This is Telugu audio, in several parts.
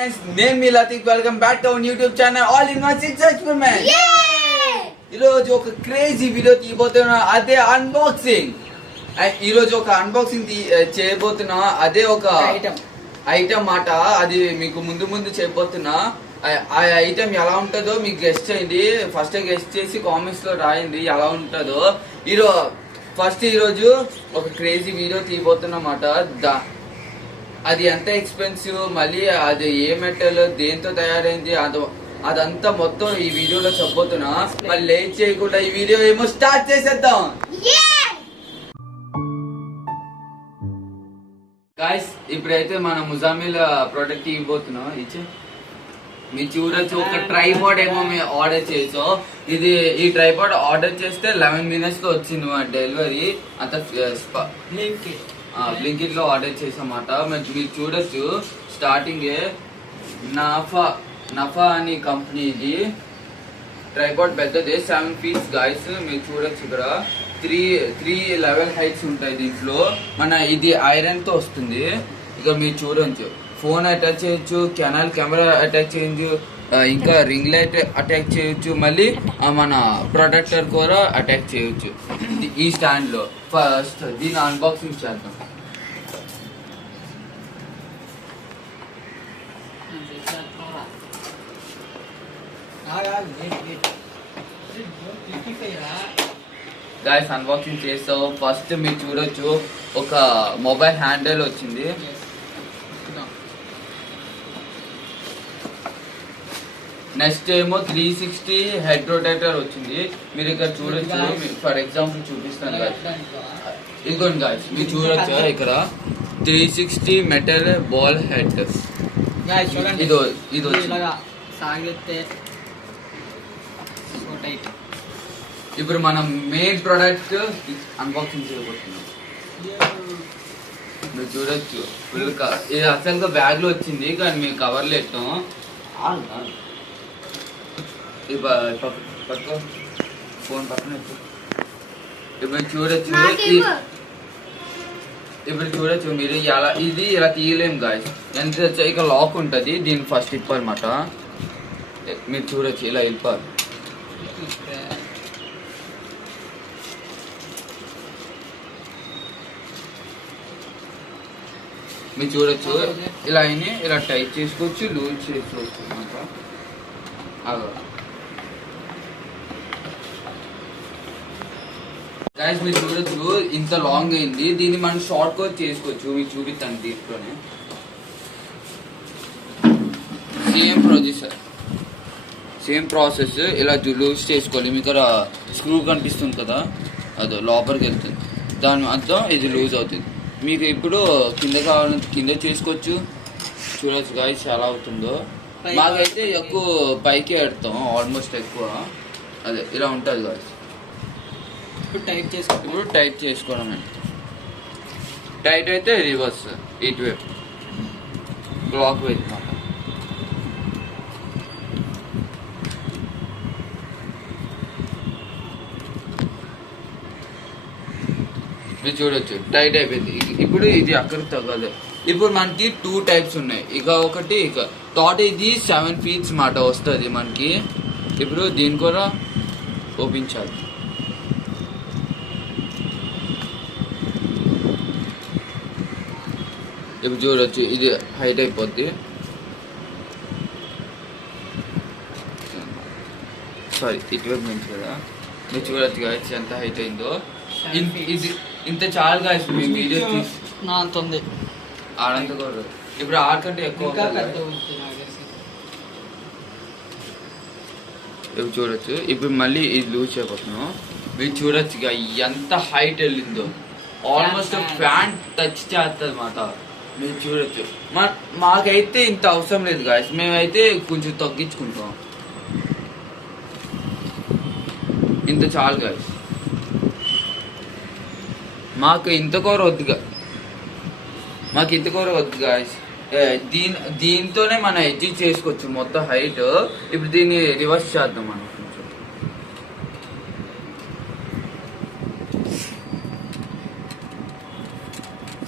నేను మీ Latif, welcome back to our YouTube channel all in one experiment. ఈరోజు ఒక క్రేజీ వీడియో తీయబోతున్నా, అదే అన్బాక్సింగ్. ఈరోజు ఒక అన్బాక్సింగ్ చేయబోతున్నా, అదే ఒక ఐటమ్ మాట. అది మీకు ముందు చేయబోతున్నా. ఆ ఐటమ్ ఎలా ఉంటుందో మీకు గెస్ట్ చేయండి. ఫస్ట్ గెస్ట్ చేసి కామెంట్స్ లో రాయండి ఎలా ఉంటుందో. ఈరోజు ఒక క్రేజీ వీడియో తీయబోతున్నమాట. అది ఎంత ఎక్స్పెన్సివ్, మళ్ళీ అది ఏ మెటల్, దేంతో తయారైంది, అదంతా మొత్తం ఈ వీడియోలో చెప్పబోతున్నా. మళ్ళీ లేట్ చేయకుండా ఈ వీడియో ఏమో స్టార్ట్ చేసేద్దాం. గాయ్స్, ఇప్పుడైతే మనం ముజామిల్ ప్రోడక్ట్ ఇవ్వబోతున్నాం. మీరు చూడొచ్చు, ఒక ట్రైపాడ్ ఏమో మేము ఆర్డర్ చేసాం. ఈ ట్రైపాడ్ ఆర్డర్ చేస్తే 11 minutes లో వచ్చింది మా డెలివరీ. అంత బ్లింకిట్ లో ఆర్డర్ చేసామాట. మీరు చూడొచ్చు, స్టార్టింగ్ నఫా అని కంపెనీ. ఇది ట్రైపాడ్ పెద్దది, 7 feet గాయస్. మీరు చూడొచ్చు, ఇక్కడ 3 level హైట్స్ ఉంటాయి దీంట్లో. ఇది ఐరన్ తో వస్తుంది. ఇక మీరు చూడొచ్చు, ఫోన్ అటాచ్ చేయొచ్చు, కెమెరా అటాచ్ చేయొచ్చు, ఇంకా రింగ్ లైట్ అటాచ్ చేయొచ్చు, మళ్ళీ మన ప్రొటెక్టర్ కూడా అటాచ్ చేయొచ్చు ఈ స్టాండ్ లో. ఫస్ట్ దీని అన్బాక్సింగ్ చేద్దాం. గాయస్, అన్బాక్సింగ్ చేస్తావు. ఫస్ట్ మీరు చూడొచ్చు, ఒక మొబైల్ హ్యాండిల్ వచ్చింది. నెక్స్ట్ ఏమో 360 హెడ్ రొటేటర్ వచ్చింది. మీరు ఇక్కడ చూడొచ్చు, ఫర్ ఎగ్జాంపుల్ చూపిస్తాను గాయస్. ఇదిగోండి గాయస్, మీరు చూడొచ్చు, ఇక్కడ 360 మెటల్ బాల్ హెడ్. ఇది ఇప్పుడు మనం మెయిన్ ప్రోడక్ట్ అన్బాక్సింగ్ చేయబోతున్నాం. మీరు చూడొచ్చు, ఇది అసలుగా బ్యాగ్ లో వచ్చింది, కానీ మేము కవర్లో పెట్టాం. ఫోన్ పక్కన ఇప్పుడు చూడొచ్చు మీరు ఇది ఇలా తీయలేము గాయస్. ఎంత ఇక లాక్ ఉంటుంది, దీన్ని ఫస్ట్ ఇప్పాలన్నమాట. మీరు చూడొచ్చు, ఇలా ఇప్పాలి. మీరు చూడొచ్చు, ఇలా అయినా ఇలా టైట్ చేసుకోవచ్చు, లూజ్ చేసుకోవచ్చు అన్నమాట. గైస్, మీరు చూడొచ్చు, ఇంత లాంగ్ అయింది. దీన్ని మనం షార్ట్ కట్ చేసుకోవచ్చు. మీకు చూపిస్తాను. దీంట్లోనే సేమ్ ప్రాసెస్. ఇలా లూజ్ చేసుకోవాలి. మీకు ఇక్కడ స్క్రూ కనిపిస్తుంది కదా, అది లోపలికి వెళ్తుంది. దాని అర్థం ఇది లూజ్ అవుతుంది. మీకు ఇప్పుడు కింద కావాలంటే కింద చేసుకోవచ్చు. చూడొచ్చు గాయస్ ఎలా అవుతుందో. మాకైతే ఎక్కువ పైకి పెడతాం, ఆల్మోస్ట్ ఎక్కువ. అదే ఇలా ఉంటుంది గాయస్. ఇప్పుడు టైట్ చేసుకోవడమే. టైట్ అయితే రివర్స్, ఇటువైపు బ్లాక్ వైపు మాట. మీరు చూడొచ్చు, టైట్ అయిపోయింది. ఇప్పుడు ఇది అక్కడికి తగ్గదు. ఇప్పుడు మనకి 2 types ఉన్నాయి. ఇక ఒకటి ఇది 7 feet మాట వస్తుంది మనకి. ఇప్పుడు దీన్ని కూడా ఓపించాలి. ఇప్పుడు చూడొచ్చు, ఇది హైట్ అయిపోద్ది. సారీ, ఇటువైపు నుంచి కదా. మీరు చూడొచ్చు గాయస్ ఎంత హైట్ అయిందో. ఇది ఇంత చాలు గాయస్. మీ వీడియో తీసి ఆడంత కూడా ఇప్పుడు ఆడకంటే ఎక్కువ. ఇప్పుడు చూడొచ్చు, ఇప్పుడు మళ్ళీ ఇది లూజ్ చేయబోతున్నాం. మీరు చూడొచ్చు ఎంత హైట్ వెళ్ళిందో. ఆల్మోస్ట్ ఫ్యాన్ టచ్ చేస్తుంది మాట. మీరు చూడొచ్చు, మాకైతే ఇంత అవసరం లేదు గాయస్. మేమైతే కొంచెం తగ్గించుకుంటాం. ఇంత చాలు గాయస్. మాకు ఇంత కూర వద్దు గాయస్. దీంతోనే మనం అడ్జస్ట్ చేసుకోవచ్చు మొత్తం హైట్. ఇప్పుడు దీన్ని రివర్స్ చేద్దాం మనం కొంచెం.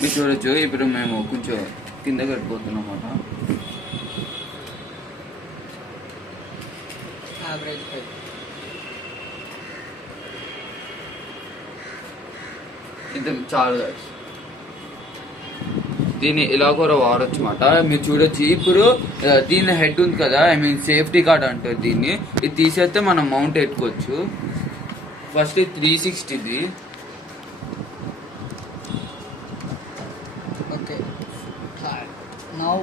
మీరు చూడొచ్చు, ఇప్పుడు మేము కొంచెం కింద కట్టుకోతున్నాం అన్నమాట. ఇంత చాలు guys. దీన్ని ఇలా కూడా వాడచ్చు అన్నమాట. మీరు చూడొచ్చు ఇప్పుడు దీని హెడ్ ఉంది కదా, ఐ మీన్ సేఫ్టీ కార్డ్ అంటారు దీన్ని. ఇది తీసేస్తే మనం మౌంట్ పెట్టుకోవచ్చు. ఫస్ట్ 360ది.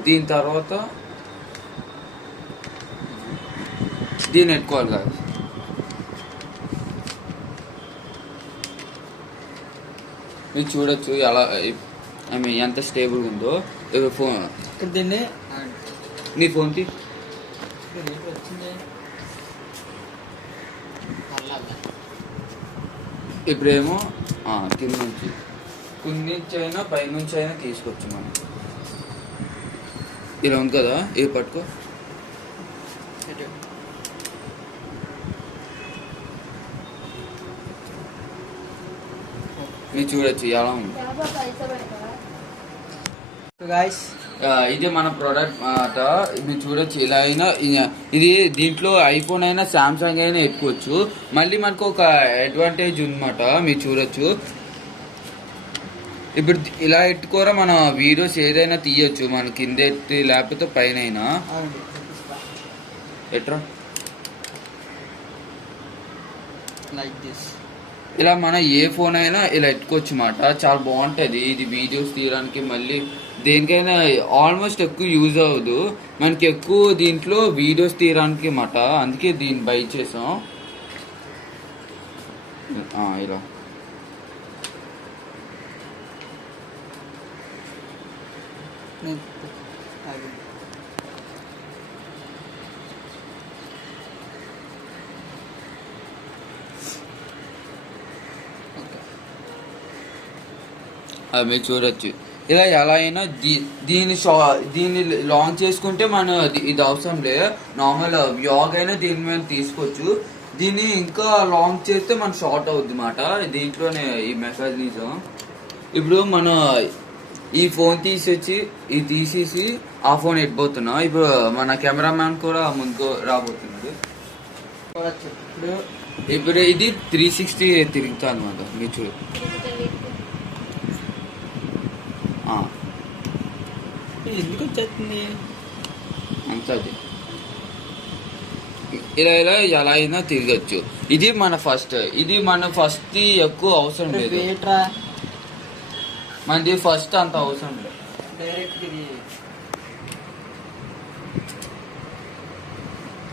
దీని తర్వాత దీన్ని పెట్టుకోవాలి కదా. మీరు చూడొచ్చు ఎలా ఐ మీన్ ఎంత స్టేబుల్ ఉందో. ఫోన్ దీన్ని నీ ఫోన్కి ఇప్పుడేమో కింద నుంచి నుంచి అయినా పై నుంచి అయినా తీసుకోవచ్చు మనం. ఇలా ఉంది కదా, ఇది పట్టుకో. మీరు చూడొచ్చు ఎలా ఉంది. ఇది మన ప్రోడక్ట్ మాట. మీరు చూడొచ్చు ఇలా అయినా. ఇది దీంట్లో ఐఫోన్ అయినా సామ్సంగ్ అయినా ఎత్తుకోవచ్చు. మళ్ళీ మనకు ఒక అడ్వాంటేజ్ ఉందన్నమాట. మీరు చూడొచ్చు ఇప్పుడు ఇలా ఎట్టుకోరా మన వీడియోస్ ఏదైనా తీయొచ్చు. మన కింద ఎత్తి లేకపోతే పైన అయినా ఎట్రా లైక్ దిస్. ఇలా మన ఏ ఫోన్ అయినా ఇలా ఎట్టుకోవచ్చు అన్నమాట. చాలా బాగుంటుంది ఇది వీడియోస్ తీయడానికి. మళ్ళీ దేనికైనా ఆల్మోస్ట్ ఎక్కువ యూజ్ అవ్వదు మనకి, ఎక్కువ దీంట్లో వీడియోస్ తీయడానికి అన్నమాట. అందుకే దీన్ని బై చేసాం. ఇలా మీరు చూడొచ్చు. ఇలా ఎలా అయినా దీన్ని లాంచ్ చేసుకుంటే మన ఇది అవసరం లేదు. నార్మల్ వ్లాగ్ అయినా దీని మీద తీసుకోవచ్చు. దీన్ని ఇంకా లాంచ్ చేస్తే మన షార్ట్ అవుద్ది అన్నమాట. దీంట్లోనే ఈ మెకానిజం. ఇప్పుడు మన ఈ ఫోన్ తీసేసి ఇది తీసేసి ఆ ఫోన్ ఎట్టిపోతున్నా. ఇప్పుడు మన కెమెరామ్యాన్ కూడా ముందుకు రాబోతున్నాడు. ఇప్పుడు ఇది 360 తిరుగుతా అనమాట. మీరు చూడు ఎందుకు వచ్చేస్తుంది అంతా. ఇలా ఇలా ఎలా అయినా తిరగచ్చు. ఇది మన ఫస్ట్ ఎక్కువ అవసరం లేదు. మనది ఫస్ట్ అంత అవసరం లేదు. డైరెక్ట్ ఇది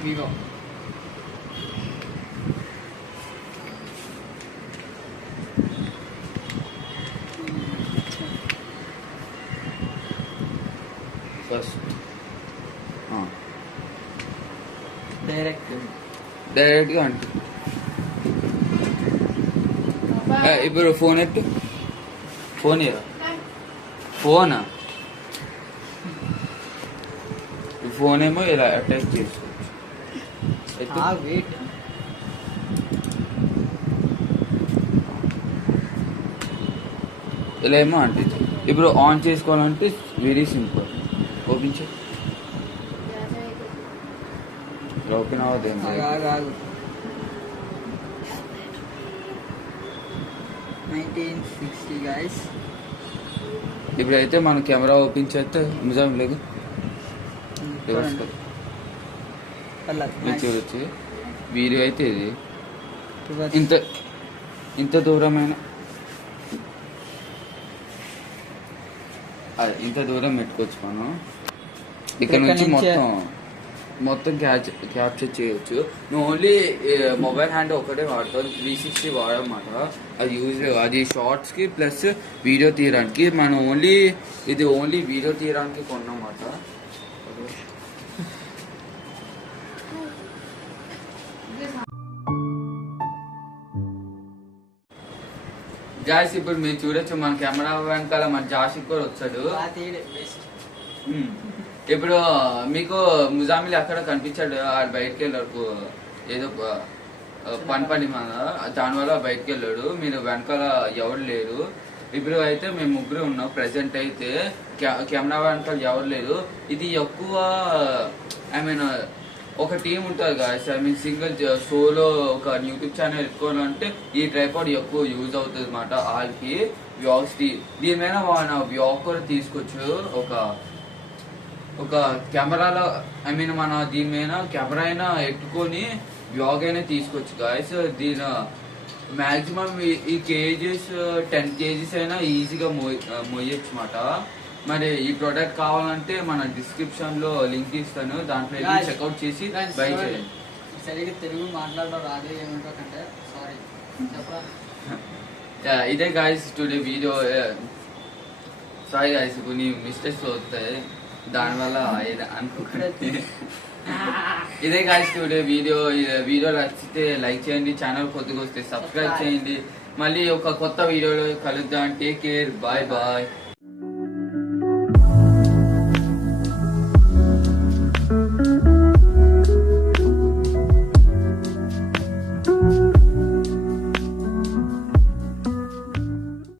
వివో ఫస్ట్ డైరెక్ట్గా అంటే ఇప్పుడు ఫోన్ ఎట్టు. ఫోన్ ఫోనా ఫోన్ ఏమో ఇలా అటాచ్ చేసుకోవచ్చు. ఇలా ఏమో అంటే ఇప్పుడు ఆన్ చేసుకోవాలంటే వెరీ సింపుల్. ఓపెన్ చే ఓపెన్ అవ్వదేం. ఇప్పుడైతే మన కెమెరా ఓపెన్ చేస్తే నిజం లేదు. చూడొచ్చు వీడియో అయితే ఇది ఇంత దూరమైన ఇంత దూరం పెట్టుకోవచ్చు మనం. ఇక్కడ నుంచి మొత్తం క్యాప్చర్ చేయొచ్చు. నువ్వు ఓన్లీ మొబైల్ హ్యాండ్ ఒకటే వాడతావు. 360 వాడమాట. అది యూజ్ అది షార్ట్స్ కి ప్లస్ వీడియో తీయడానికి. మనం ఇది ఓన్లీ వీడియో తీయడానికి కొన్నమాట. జాయిస్ ఇప్పుడు మీరు చూడొచ్చు మన కెమెరా వెనకాల మన జాషిక్ కూడా వచ్చాడు. ఇప్పుడు మీకు ముజామిల్ అక్కడ కనిపించాడు. ఆడు బయటకు వెళ్ళాడు ఏదో పని మన దానివల్ల బయటకు వెళ్ళాడు. మీరు వెనకాల ఎవరు లేరు. ఇప్పుడు అయితే మేము ముగ్గురు ఉన్నాం ప్రెసెంట్. అయితే కెమెరా వెనకాల ఎవరు లేరు. ఇది ఎక్కువ ఐ మీన్ ఒక టీం ఉంటుంది guys. I mean single solo ఒక యూట్యూబ్ ఛానల్ పెట్టుకోవాలంటే ఈ ట్రైపాడ్ ఎక్కువ యూజ్ అవుతుంది అనమాట వాళ్ళకి. వ్లాగ్స్ దీని మీద మన వ్లాగ్ కూడా తీసుకోవచ్చు. ఒక కెమెరాలో ఐ మీన్ మన దీని మీద కెమెరా అయినా ఎట్టుకొని వ్లాగ్ అయినా తీసుకోవచ్చు గాయస్. దీని మాక్సిమం ఈ కేజీస్ 10 kgs అయినా ఈజీగా మోయొచ్చు అన్నమాట. మరి ఈ ప్రోడక్ట్ కావాలంటే మన డిస్క్రిప్షన్ లో లింక్ ఇస్తాను, దాంట్లో చెక్అవుట్ చేసి బై చేయండి. సరిగ్గా తెలుగు మాట్లాడడం రాదే ఏమంటో కంటే సారీ చెప్పరా. ఇదే guys today video. Sorry guys కొన్ని మిస్టేక్స్ అవుతాయి, దానివల్ల అనుకోకండి. ఇదే గాయస్ టుడే వీడియో నచ్చితే లైక్ చేయండి, ఛానల్ కొద్దిగా వస్తే సబ్స్క్రైబ్ చేయండి. మళ్ళీ ఒక కొత్త వీడియోలో కలుద్దాం. Take care, bye bye.